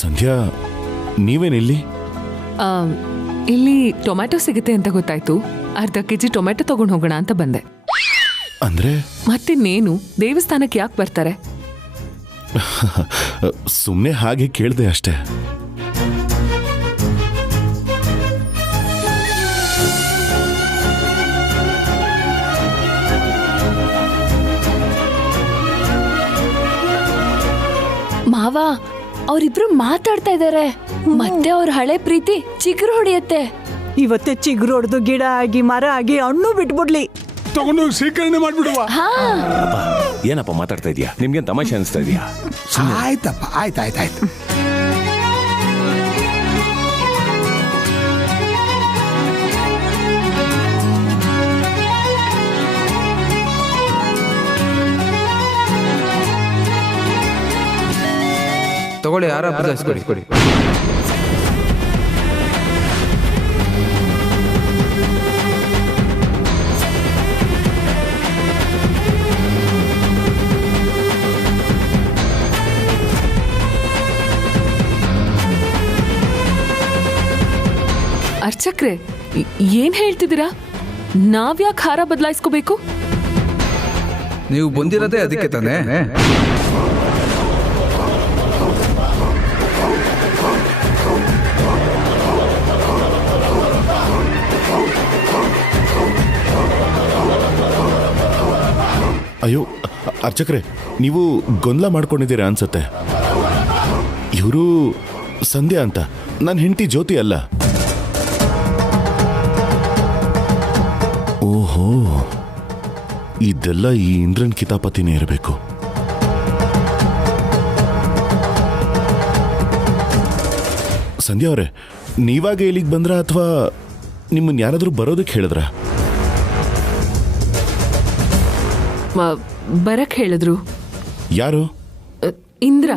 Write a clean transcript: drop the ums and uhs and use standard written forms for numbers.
ಸಂಧ್ಯಾ, ನೀವೇನಿಲ್ಲಿ? ಇಲ್ಲಿ ಟೊಮ್ಯಾಟೊ ಸಿಗುತ್ತೆ ಅಂತ ಗೊತ್ತಾಯ್ತು. ಅರ್ಧ ಕೆಜಿ ಟೊಮ್ಯಾಟೊ ತಗೊಂಡು ಹೋಗೋಣ ಅಂತ ಬಂದೆ. ಅಂದ್ರೆ ಮತ್ತಿನ್ನೇನು, ದೇವಸ್ಥಾನಕ್ಕೆ ಯಾಕೆ ಬರ್ತಾರೆ? ಸುಮ್ಮನೆ ಹಾಗೆ ಕೇಳಿದೆ ಅಷ್ಟೇ. ಮಾವ, ಅವರಿಬ್ರು ಮಾತಾಡ್ತಾ ಇದ್ದಾರೆ. ಮತ್ತೆ ಅವ್ರ ಹಳೆ ಪ್ರೀತಿ ಚಿಗುರು ಹೊಡೆಯತ್ತೆ. ಇವತ್ತೇ ಚಿಗುರು ಹೊಡೆದು ಗಿಡ ಆಗಿ ಮರ ಆಗಿ ಹಣ್ಣು ಬಿಟ್ಬಿಡ್ಲಿ. ತಗೊಂಡು ಸ್ವೀಕರಣೆ ಮಾಡ್ಬಿಡುವ. ಏನಪ್ಪ ಮಾತಾಡ್ತಾ ಇದೀಯಾ? ನಿಮ್ಗೆ ತಮಾಷೆ ಅನಿಸ್ತಾ ಇದೆಯಾ? ಆಯ್ತಪ್ಪ, ಆಯ್ತಾಯ್ತಾಯ್ತು. ತಗೊಳ್ಳಿ, ಯಾರ ಕೊಡಿ. ಅರ್ಚಕ್ರೆ, ಏನ್ ಹೇಳ್ತಿದ್ದೀರಾ? ನಾವ್ಯಾಕೆ ಹಾರ ಬದಲಾಯಿಸ್ಕೋಬೇಕು? ನೀವು ಬಂದಿರೋದೇ ಅದಕ್ಕೆ ತಾನೇ. ಅಯ್ಯೋ ಅರ್ಚಕ್ರೆ, ನೀವು ಗೊಂದಲ ಮಾಡ್ಕೊಂಡಿದ್ದೀರಾ ಅನ್ಸತ್ತೆ. ಇವರು ಸಂಧ್ಯಾ ಅಂತ, ನನ್ನ ಹೆಂಡತಿ ಜ್ಯೋತಿ ಅಲ್ಲ. ಓಹೋ, ಇದೆಲ್ಲ ಈ ಇಂದ್ರನ್ ಕಿತಾಪತಿನೇ ಇರಬೇಕು. ಸಂಧ್ಯಾ ಅವರೇ, ನೀವಾಗ ಇಲ್ಲಿಗೆ ಬಂದ್ರ ಅಥವಾ ನಿಮ್ಮನ್ನ ಯಾರಾದ್ರೂ ಬರೋದಕ್ಕೆ ಹೇಳಿದ್ರ? ಬರಕ್ ಹೇಳಿದ್ರು. ಯಾರು? ಇಂದ್ರ.